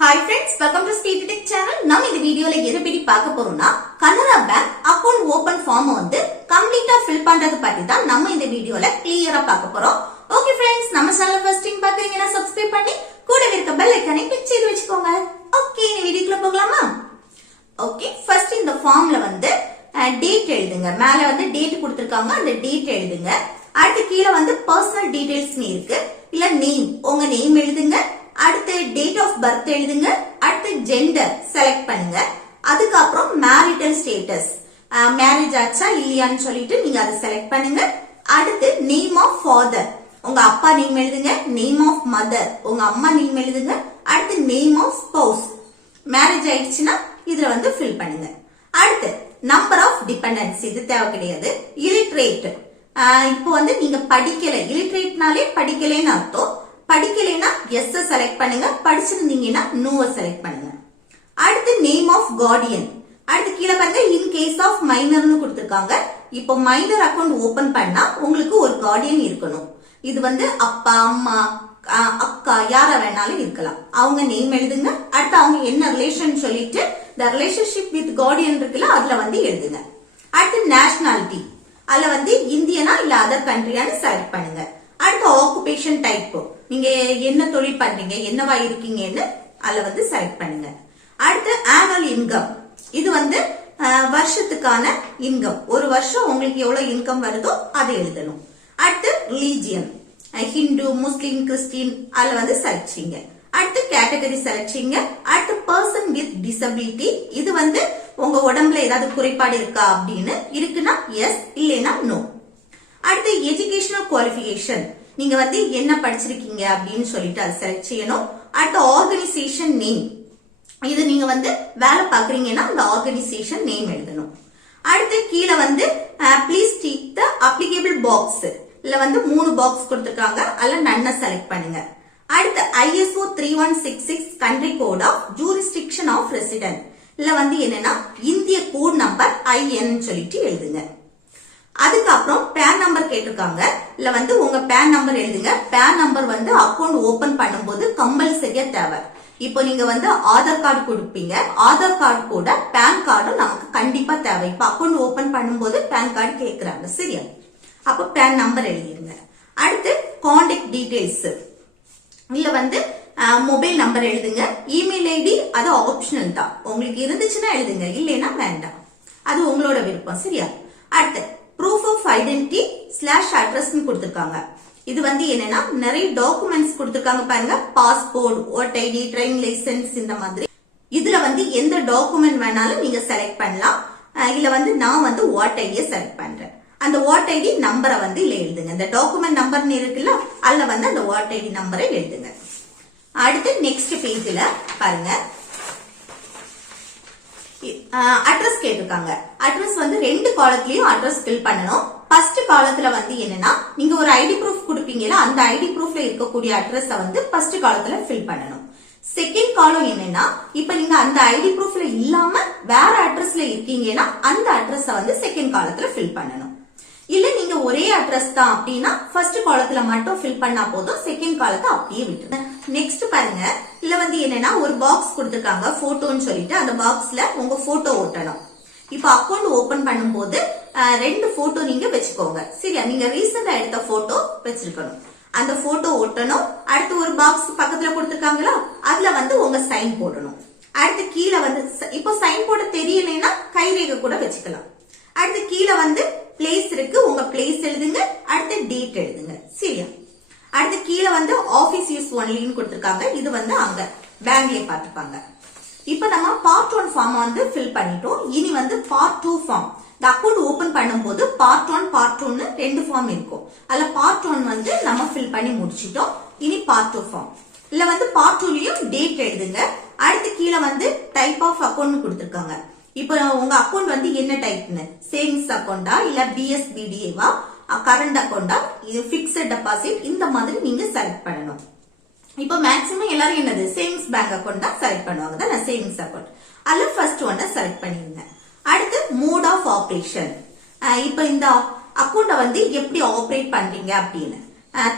Hi friends, welcome to Speed Tech channel. நம்ம இந்த வீடியோல எதை பத்தி பார்க்க போறோம்னா Canara bank account open form வந்து கம்ப்ளீட்டா ஃபில் பண்றது பத்தி தான் நம்ம இந்த வீடியோல கிளியரா பார்க்க போறோம். ஓகே फ्रेंड्स, நம்ம சேனல் ஃபர்ஸ்ட் டைம் பார்க்கறீங்கன்னா சப்ஸ்கிரைப் பண்ணி கூடவே இருக்க பெல் ஐகானை கிளிக் செய்து வெச்சுக்கோங்க. ஓகே, இந்த வீடியோக்குள்ள போகலாமா? ஓகே, ஃபர்ஸ்ட் இந்த ஃபார்ம்ல வந்து டேட் எழுதுங்க. மேல வந்து டேட் கொடுத்திருக்காங்க, அந்த டேட் எழுதுங்க. அடுத்து கீழ வந்து பர்சனல் டீடைல்ஸ் இருக்கு. இல்ல நேம், உங்க நேம் எழுதுங்க. அடுத்து டேட் ஆஃப் பர்த் எழுதுங்க. அடுத்து ஜெண்டர் செலக்ட் பண்ணுங்க. அதுக்கப்புறம் மேரிட்டல் ஸ்டேட்டஸ், மேரேஜ் ஆச்சா இல்லையான்னு சொல்லிட்டு நீங்க அதை செலக்ட் பண்ணுங்க. அடுத்து நேம் ஆஃப் ஃபாதர், உங்க அப்பா நேம் எழுதுங்க. நேம் ஆஃப் மதர், உங்க அம்மா நேம் எழுதுங்க. அடுத்து நேம் ஆஃப் ஸ்பௌஸ், மேரேஜ் ஆயிடுச்சுன்னா இதுல வந்து ஃபில் பண்ணுங்க. அடுத்து நம்பர் ஆஃப் டிபெண்டன்ஸ், இது தேவை கிடையாது. இலிட்ரேட், இப்போ வந்து நீங்க படிக்கல, இலிட்ரேட்னாலே படிக்கலன்னு அர்த்தம். படிக்கலைன்னா எஸ் செலக்ட் பண்ணுங்க, படிச்சிருந்தீங்கன்னா நோ செலக்ட் பண்ணுங்க. அடுத்து நேம் ஆஃப் கார்டியன். அடுத்து கீழே பாருங்க இன் கேஸ் ஆஃப் மைனர்னு கொடுத்திருக்காங்க. இப்போ மைனர் அக்கவுண்ட் ஓபன் பண்ணா உங்களுக்கு ஒரு கார்டியன் இருக்கணும். இது வந்து அப்பா, அம்மா, அக்கா யாரா வேணாலும் இருக்கலாம். அவங்க நேம் எழுதுங்க. அடுத்து அவங்க என்ன ரிலேஷன் சொல்லிட்டு the relationship with guardian இருக்குல்ல அதுல வந்து எழுதுங்க. அடுத்து நேஷனாலிட்டி, அதுல வந்து இந்தியனா இல்ல அதர் கண்ட்ரியான்னு செலக்ட் பண்ணுங்க. அடுத்து ஆக்குபேஷன் டைப், நீங்க என்ன தொழில் பண்றீங்க, என்னவா இருக்கீங்கன்னு அதுல வந்து செலக்ட் பண்ணுங்க. அடுத்து ஆனுவல் இன்கம், இது வந்து வருஷத்துக்கான இன்கம், ஒரு வருஷம் உங்களுக்கு எவ்வளவு இன்கம் வருதோ அதை எழுதணும். அடுத்து ரிலீஜியன், ஹிந்து, முஸ்லிம், கிறிஸ்டின் அதுல வந்து செலக்ட் செய்யுங்க. அடுத்து கேட்டகரி செலக்ட் செய்யுங்க. அடுத்து பர்சன் வித் டிசபிலிட்டி, இது வந்து உங்க உடம்புல ஏதாவது குறைபாடு இருக்கா அப்படின்னு இருக்குன்னா எஸ், இல்லைன்னா நோ. அடுத்து எஜுகேஷனல் குவாலிஃபிகேஷன், நீங்க வந்து என்ன படிச்சிருக்கீங்க அப்படின்னு சொல்லிட்டு அதை செலக்ட் செய்யணும். அடுத்து ஆர்கனைசேஷன் நேம், இது நீங்க வந்து வேலை பாக்குறீங்கன்னா அந்த ஆர்கனைசேஷன் நேம் எழுதணும். அடுத்து கீழே வந்து please tick the applicable box, இல்ல வந்து 3 பாக்ஸ் கொடுத்திருக்காங்க, அதுல நன்ன செலக்ட் பண்ணுங்க. அடுத்து ISO 3166 country code of jurisdiction of resident, இல்ல வந்து என்னன்னா இந்திய கோட் நம்பர் IN சொல்லிட்டு எழுதுங்க. அதுக்கப்புறம் பேன் நம்பர் கேட்டிருக்காங்க, இல்ல வந்து உங்க பேன் நம்பர் எழுதுங்க. பேன் நம்பர் வந்து அக்கவுண்ட் ஓபன் பண்ணும்போது கம்பல்சரியா தேவை. இப்போ நீங்க வந்து ஆதார் கார்டு கொடுப்பீங்க, ஆதார் கார்டு கூட பேன் கார்டும் நமக்கு கண்டிப்பா தேவை. இப்ப அக்கவுண்ட் ஓபன் பண்ணும்போது பேன் கார்டு கேக்குறாங்க, சரியா? அப்ப பேன் நம்பர் எழுதிருங்க. அடுத்து கான்டாக்ட் டீடைல்ஸ், இல்ல வந்து மொபைல் நம்பர் எழுதுங்க. இமெயில் ஐடி அது ஆப்ஷனல் தான், உங்களுக்கு இருந்துச்சுன்னா எழுதுங்க, இல்லைன்னா வேண்டாம், அது உங்களோட விருப்பம், சரியா? அடுத்து proof of identity slash address கொடுத்திருக்காங்க. இது வந்து என்னன்னா நிறைய டாக்குமெண்ட்ஸ் கொடுத்திருக்காங்க பாருங்க, passport, voter ID, driving licence, இந்த மாதிரி. இதுல வந்து எந்த டாக்குமெண்ட் வேணாலும் நீங்க செலக்ட் பண்ணலாம். இல்ல வந்து நான் வந்து ஓட்டர் ஐடியை செலக்ட் பண்றேன். அந்த ஓட்டர் ஐடி நம்பரை வந்து இல்ல எழுதுங்க. இந்த டாக்குமெண்ட் நம்பர்னு இருக்குல்ல அதுல வந்து அந்த ஓட்டர் ஐடி நம்பரை எழுதுங்க. அடுத்து நெக்ஸ்ட் பேஜ்ல பாருங்க அட்ரஸ் கேட்டிருக்காங்க. அட்ரஸ் வந்து 2 காலத்திலயும் அட்ரஸ் ஃபில் பண்ணணும். ஃபர்ஸ்ட் காலத்துல வந்து என்னன்னா நீங்க ஒரு ஐடி ப்ரூஃப் கொடுப்பீங்களா, அந்த ஐடி ப்ரூஃப்ல இருக்கக்கூடிய அட்ரஸ வந்து ஃபர்ஸ்ட் காலத்துல ஃபில் பண்ணணும். செகண்ட் காலம் என்னன்னா இப்ப நீங்க அந்த ஐடி ப்ரூஃப்ல இல்லாம வேற அட்ரஸ்ல இருக்கீங்கன்னா அந்த அட்ரஸ வந்து செகண்ட் காலத்துல ஃபில் பண்ணணும். இல்ல நீங்க ஒரே அட்ரஸ் தான் அப்படின்னா ஃபர்ஸ்ட் காலத்துல மட்டும் ஃபில் பண்ணா போதும், செகண்ட் காலத்தை அப்படியே விட்டுருங்க. நெக்ஸ்ட் பாருங்க, இல்ல வந்து என்னன்னா ஒரு பாக்ஸ் கொடுத்திருக்காங்க போட்டோன்னு சொல்லிட்டு, அந்த பாக்ஸ்ல உங்க போட்டோ ஒட்டணும். இப்ப அக்கவுண்ட் ஓபன் பண்ணும்போது 2 போட்டோ நீங்க வச்சுக்கோங்க, சரியா? நீங்க ரீசெண்டா எடுத்த போட்டோ வச்சிருக்கணும், அந்த போட்டோ ஒட்டணும். அடுத்து ஒரு பாக்ஸ் பக்கத்துல கொடுத்திருக்காங்களா அதுல வந்து உங்க சைன் போடணும். அடுத்து கீழே வந்து இப்போ சைன் போட தெரியலைன்னா கைரேகை கூட வச்சுக்கலாம். அடுத்து கீழே வந்து பிளேஸ் இருக்கு, உங்க பிளேஸ் எழுதுங்க. அடுத்து டேட் எழுதுங்க, சரியா? அடுத்து கீழே வந்து ஆபீஸ் யூஸ் ஒன்லின்னு கொடுத்திருக்காங்க, இது வந்து அங்க பேங்க்லயே பாத்துப்பாங்க. இப்ப நம்ம பார்ட் 1 ஃபார்ம் வந்து ஃபில் பண்ணிட்டோம். இனி வந்து பார்ட் 2 ஃபார்ம். இந்த அக்கவுண்ட் ஓபன் பண்ணும்போது பார்ட் 1 பார்ட் 2ன்னு 2 ஃபார்ம் இருக்கும். அதுல பார்ட் 1 வந்து நம்ம ஃபில் பண்ணி முடிச்சிட்டோம். இனி பார்ட் 2 ஃபார்ம். இல்ல வந்து பார்ட் 2லயும் டேட் எழுதுங்க. அடுத்து கீழே வந்து டைப் ஆஃப் அக்கவுண்ட் கொடுத்திருக்காங்க. இப்ப உங்க அக்கவுண்ட் வந்து என்ன டைப்னு, சேவிங்ஸ் அக்கவுண்டா இல்ல BSBDAவா, கரண்ட் அக்கவுண்டா, பிக்ஸட் டெபாசிட், இந்த மாதிரி நீங்க செலக்ட் பண்ணணும். இப்ப மேக்ஸிமம் எல்லாரும் என்னது சேவிங்ஸ் பேங்க் அக்கவுண்ட் தான் செலக்ட் பண்ணுவாங்க, தான் சேவிங்ஸ் அக்கவுண்ட். அதுல ஃபர்ஸ்ட் ஒன்ன செலக்ட் பண்ணிருங்க. அடுத்து மோட் ஆஃப் ஆபரேஷன், இப்ப இந்த அக்கவுண்ட வந்து எப்படி ஆபரேட் பண்றீங்க அப்படின்னு,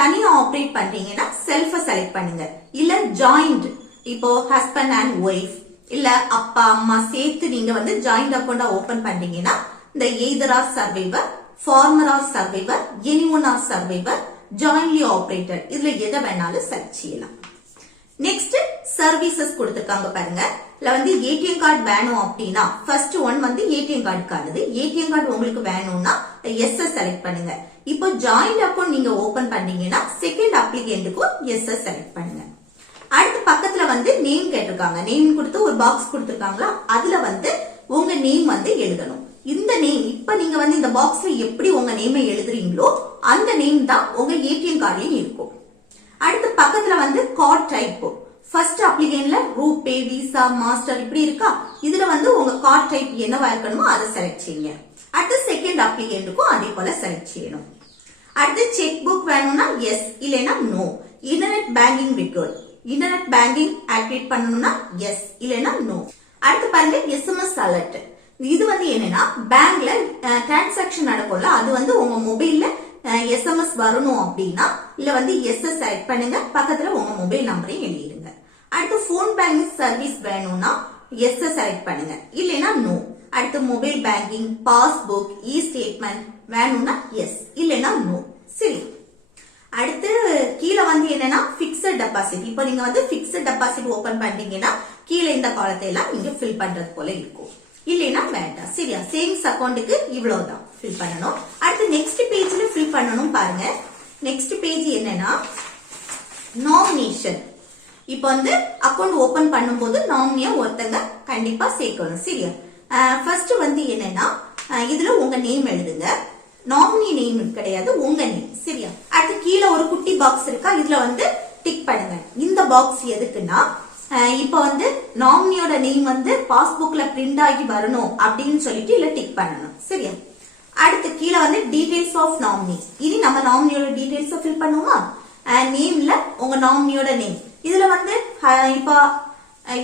தனியா ஆபரேட் பண்றீங்கன்னா செல்ஃப செலக்ட் பண்ணுங்க. இல்ல ஜாயிண்ட் இப்போ ஹஸ்பண்ட் அண்ட் ஒய்ஃப் இல்ல அப்பா அம்மா சேர்த்து நீங்க வந்து ஜாயிண்ட் அக்கௌண்டா ஓபன் பண்ணீங்கன்னா இந்த either or survivor, former or survivor, anyone or survivor, jointly operated இதுல எதை வேணாலும் செலக்ட் செய்யலாம். நெக்ஸ்ட் சர்வீசஸ் கொடுத்திருக்காங்க பாருங்க. இதுல வந்து ஏடிஎம் கார்டு வேணும் அப்படின்னா ஃபர்ஸ்ட் ஒன் வந்து ஏடிஎம் கார்டுக்கானது. ஏடிஎம் கார்டு உங்களுக்கு வேணும்னா எஸ் செலக்ட் பண்ணுங்க. இப்போ ஜாயிண்ட் அக்கௌண்ட் நீங்க ஓபன் பண்ணீங்கன்னா செகண்ட் அப்ளிகேண்டுக்கும் எஸ் செலக்ட் பண்ணுங்க. அடுத்து பக்கத்துல வந்து நேம் கேட்டிருக்காங்க. நேம் கொடுத்து ஒரு பாக்ஸ் கொடுத்திருக்காங்களா, அதுல வந்து உங்க நேம் வந்து எழுதணும். இந்த நேம் இப்ப நீங்க வந்து இந்த பாக்ஸ்ல எப்படி உங்க நேமை எழுதுறீங்களோ அந்த நேம் தான் உங்க ஏடிஎம் கார்டுலயும் இருக்கும். அடுத்து பக்கத்துல வந்து கார்டு டைப். ஃபர்ஸ்ட் அப்ளிகேஷன்ல ரூபே, விசா, மாஸ்டர் இப்படி இருக்கா, இதுல வந்து உங்க கார்டு டைப் என்னவா இருக்கணுமோ அதை செலக்ட் செய்யுங்க. அடுத்து செகண்ட் அப்ளிகேண்டுக்கும் அதே போல செலக்ட் செய்யணும். அடுத்து செக் புக் வேணும்னா எஸ், இல்லைன்னா no. Internet banking withdrawal, internet banking activate பண்ணணும்னா எஸ், இல்லைன்னா நோ. அடுத்து பாருங்க எஸ்எம்எஸ் அலர்ட். இது வந்து என்னன்னா பேங்க்ல டிரான்சாக்சன் நடக்கும்ல, அது வந்து உங்க மொபைல்ல எஸ்எம்எஸ் வரணும் அப்படின்னா இல்ல வந்து எஸ் செலக்ட் பண்ணுங்க. பக்கத்துல உங்க மொபைல் நம்பரையும் எழுதிடுங்க. அடுத்து போன் பேங்கிங் சர்வீஸ் வேணும்னா எஸ் செலக்ட் பண்ணுங்க, இல்லைன்னா நோ. அடுத்து மொபைல் பேங்கிங், பாஸ்புக், இ ஸ்டேட்மெண்ட் வேணும்னா எஸ், இல்லைன்னா நோ. சரி, அடுத்து கீழே வந்து என்னன்னா பிக்ஸட் டெபாசிட். இப்போ நீங்க வந்து பிக்ஸட் டெபாசிட் ஓபன் பண்றீங்கன்னா கீழே இந்த காலத்தை எல்லாம் நீங்க ஃபில் பண்றது போல இருக்கும், இல்லைன்னா வேண்டாம். சரியா, சேவிங்ஸ் அக்கௌண்ட்டுக்கு இவ்வளவுதான் ஃபில் பண்ணணும். அடுத்து நெக்ஸ்ட் பேஜ்ல ஃபில் பண்ணணும் பாருங்க. நெக்ஸ்ட் பேஜ் என்னன்னா நாமினேஷன். இப்போ வந்து அக்கௌண்ட் ஓபன் பண்ணும்போது நாமினியா ஒருத்தங்க கண்டிப்பா சேர்க்கணும். சரியா, ஃபர்ஸ்ட் வந்து என்னன்னா இதுல உங்க நேம் எழுதுங்க. நாமினி நேம் கிடையாது, உங்க நேம். சரியா, அடுத்து கீழே ஒரு குட்டி பாக்ஸ் இருக்கா, இதுல வந்து டிக் பண்ணுங்க. இந்த பாக்ஸ் எதுக்குன்னா இப்ப வந்து நாமினியோட நேம் வந்து பாஸ்புக்ல பிரிண்ட் ஆகி வரணும் அப்படின்னு சொல்லிட்டு இல்ல டிக் பண்ணணும். சரியா, அடுத்து கீழே வந்து டீடைல்ஸ் ஆஃப் நாமினி. இனி நம்ம நாமினியோட டீடைல்ஸ் ஃபில் பண்ணுவோமா. நேம்ல உங்க நாமினியோட நேம். இதுல வந்து இப்ப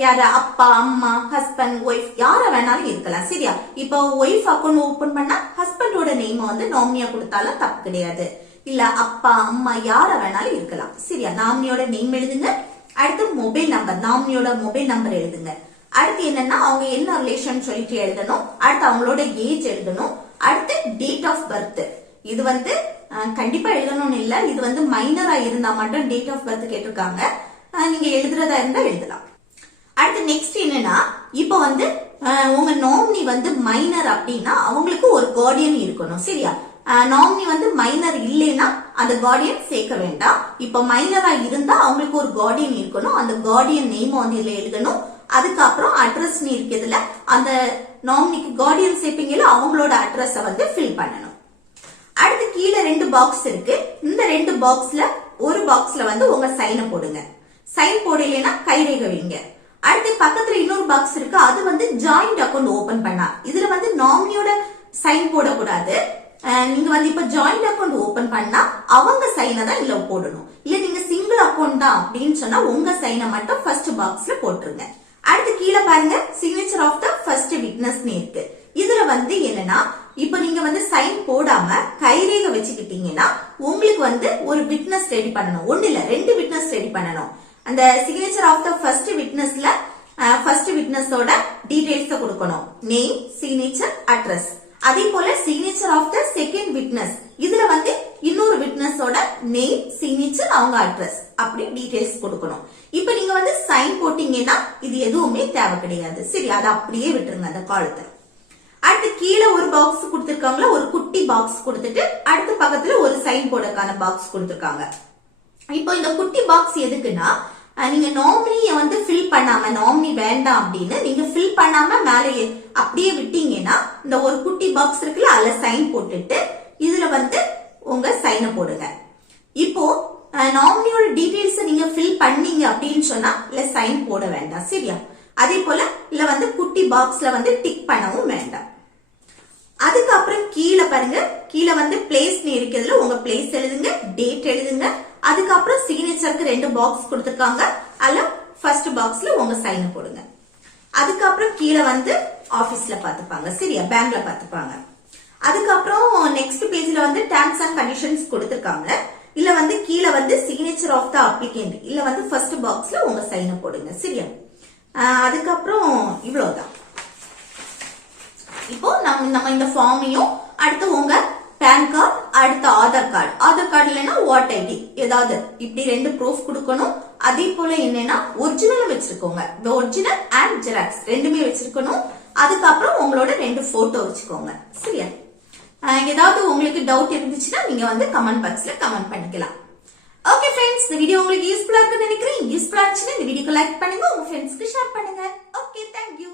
யார அப்பா, அம்மா, ஹஸ்பண்ட், ஒய்ஃப் யார வேணாலும் இருக்கலாம். சரியா, இப்போ ஒய்ஃப் அக்கௌண்ட் ஓபன் பண்ணா ஹஸ்பண்டோட நேம் வந்து நாமினியா கொடுத்தாலும் தப்பு கிடையாது. இல்ல அப்பா, அம்மா யார வேணாலும் இருக்கலாம். சரியா, நாமினியோட நேம் எழுதுங்க. அடுத்து மொபைல் நம்பர், நாமினியோட மொபைல் நம்பர் எழுதுங்க. அடுத்து என்னன்னா அவங்க என்ன ரிலேஷன் சொல்லிட்டு எழுதணும். அடுத்து அவங்களோட ஏஜ் எழுதணும். அடுத்து டேட் ஆஃப் பர்த். இது வந்து கண்டிப்பா எழுதணும்னு இல்ல, இது வந்து மைனரா இருந்தா மட்டும் டேட் ஆஃப் பர்த் கேட்டிருக்காங்க, நீங்க எழுதுறதா இருந்தா எழுதலாம். அடுத்து நெக்ஸ்ட் என்னன்னா இப்ப வந்து உங்க நாமினி வந்து மைனர் அப்படின்னா அவங்களுக்கு ஒரு கார்டியன் இருக்கணும். சரியா, நாமினி வந்து மைனர் இல்லைன்னா அந்த கார்டியன் சேர்க்க வேண்டாம். இப்ப மைனரா இருந்தா அவங்களுக்கு ஒரு கார்டியன் இருக்கணும். அந்த கார்டியன் நேம் வந்து இதுல எழுதணும். அதுக்கப்புறம் அட்ரஸ் இருக்கிறதுல அந்த நாமினிக்கு கார்டியன் சேர்ப்பீங்கல்ல அவங்களோட அட்ரஸ வந்து ஃபில் பண்ணணும். அடுத்து கீழே 2 பாக்ஸ் இருக்கு. இந்த 2 பாக்ஸ்ல ஒரு பாக்ஸ்ல வந்து உங்க சைனை போடுங்க. சைன் போடலைன்னா கைரேகை வைங்க. அடுத்து பக்கத்துல இன்னொரு பாக்ஸ் இருக்கு, அது வந்து ஜாயிண்ட் அக்கௌண்ட் ஓபன் பண்ணா. இதுல வந்து நாமினியோட சைன் போடக்கூடாது. நீங்க வந்து இப்ப ஜாயிண்ட் அக்கௌண்ட் ஓபன் பண்ணா அவங்க சைனை தான் இதுல போடணும். இல்ல நீங்க சிங்கிள் அக்கௌண்ட் தான் அப்படின்னு சொன்னா உங்க சைனை மட்டும் ஃபர்ஸ்ட் பாக்ஸ்ல போட்டுருங்க. அடுத்து கீழே பாருங்க signature of the first witness இருக்கு. இதுல வந்து என்னன்னா இப்ப நீங்க வந்து சைன் போடாம கைரேகை வச்சுக்கிட்டீங்கன்னா உங்களுக்கு வந்து ஒரு விட்னஸ் ரெடி பண்ணணும். ஒண்ணு இல்ல 2 விட்னஸ் ரெடி பண்ணணும். அந்த சிக்னேச்சர் ஆஃப் த ஃபர்ஸ்ட் விட்னஸ்ல ஃபர்ஸ்ட் விட்னஸோட டீடைல்ஸ் கொடுக்கணும். Name, signature, address. அதே போல signature of the second witness, இதுல வந்து இன்னொரு விட்னஸோட நேம், சிக்னேச்சர், அவங்க அட்ரஸ் அப்படி டீடைல்ஸ் கொடுக்கணும். இப்ப நீங்க வந்து சைன் போட்டீங்கன்னா இது எதுவுமே தேவை கிடையாது. சரி, அதை அப்படியே விட்டுருங்க அந்த காலத்தை. அடுத்து கீழே ஒரு பாக்ஸ் கொடுத்திருக்காங்களா, ஒரு குட்டி பாக்ஸ் கொடுத்துட்டு அடுத்த பக்கத்துல ஒரு சைன் போடக்கான பாக்ஸ் கொடுத்திருக்காங்க. இப்போ இந்த குட்டி பாக்ஸ் எதுக்குன்னா நீங்க நாமினிய வந்து ஃபில் பண்ணாம, நாமினி வேண்டாம் அப்படின்னு நீங்க ஃபில் பண்ணாம மேலே அப்படியே விட்டீங்கன்னா இந்த ஒரு குட்டி பாக்ஸ் இருக்குல்ல அதுல சைன் போட்டுட்டு இதுல வந்து உங்க சைனை போடுங்க. இப்போ நாமினியோட டீடைல்ஸ் நீங்க ஃபில் பண்ணீங்க அப்படின்னு சொன்னா இல்ல சைன் போட வேண்டாம். சரியா, அதே போல இல்ல வந்து குட்டி பாக்ஸ்ல வந்து டிக் பண்ணவும் வேண்டாம். அதுக்கப்புறம் கீழே பாருங்க, கீழே வந்து பிளேஸ் இருக்கிறதுல உங்க பிளேஸ் எழுதுங்க, டேட் எழுதுங்க. அதுக்கப்புறம் சிக்னேச்சருக்கு 2 பாக்ஸ் கொடுத்திருக்காங்க, அதுல ஃபர்ஸ்ட் பாக்ஸ்ல உங்க சைன் போடுங்க. அதுக்கப்புறம் கீழே வந்து ஆபீஸ்ல பாத்துப்பாங்க. சரியா, பேங்க்ல பாத்துப்பாங்க. அதுக்கப்புறம் நெக்ஸ்ட் பேஜ்ல வந்து டேர்ம்ஸ் அண்ட் கண்டிஷன்ஸ் கொடுத்திருக்காங்க. இல்ல வந்து கீழே வந்து சிக்னேச்சர் ஆஃப் த அப்ளிகேண்ட் இல்ல வந்து ஃபர்ஸ்ட் பாக்ஸ்ல உங்க சைனை போடுங்க. சரியா? அதுக்கப்புறம் இவ்வளவுதான். இப்போ நம்ம இந்த ஃபார்மையும் அடுத்து உங்க பேன் கார்டு அடுத்து ஆதார் கார்டு இல்லைன்னா வாட் ஐடி ஏதாவது இப்படி 2 ப்ரூஃப் கொடுக்கணும். அதே போல என்னன்னா ஒரிஜினல் வச்சிருக்கோங்க. ஒரிஜினல் அண்ட் ஜெராக்ஸ் ரெண்டுமே வச்சிருக்கணும். அதுக்கப்புறம் உங்களோட 2 போட்டோ வச்சுக்கோங்க. சரியா? ஏதாவது உங்களுக்கு டவுட் இருந்துச்சுன்னா நீங்க வந்து கமெண்ட் பாக்ஸ்ல கமெண்ட் பண்ணிக்கலாம். ஓகே ஃப்ரெண்ட்ஸ், இந்த வீடியோ உங்களுக்கு யூஸ்ஃபுல்லா இருக்குன்னு நினைக்கிறேன். யூஸ்ஃபுல்லா இருந்துச்சுன்னா இந்த வீடியோக்கு லைக் பண்ணுங்க, உங்க ஃப்ரெண்ட்ஸ்க்கு ஷேர் பண்ணுங்க. Okay, thank you.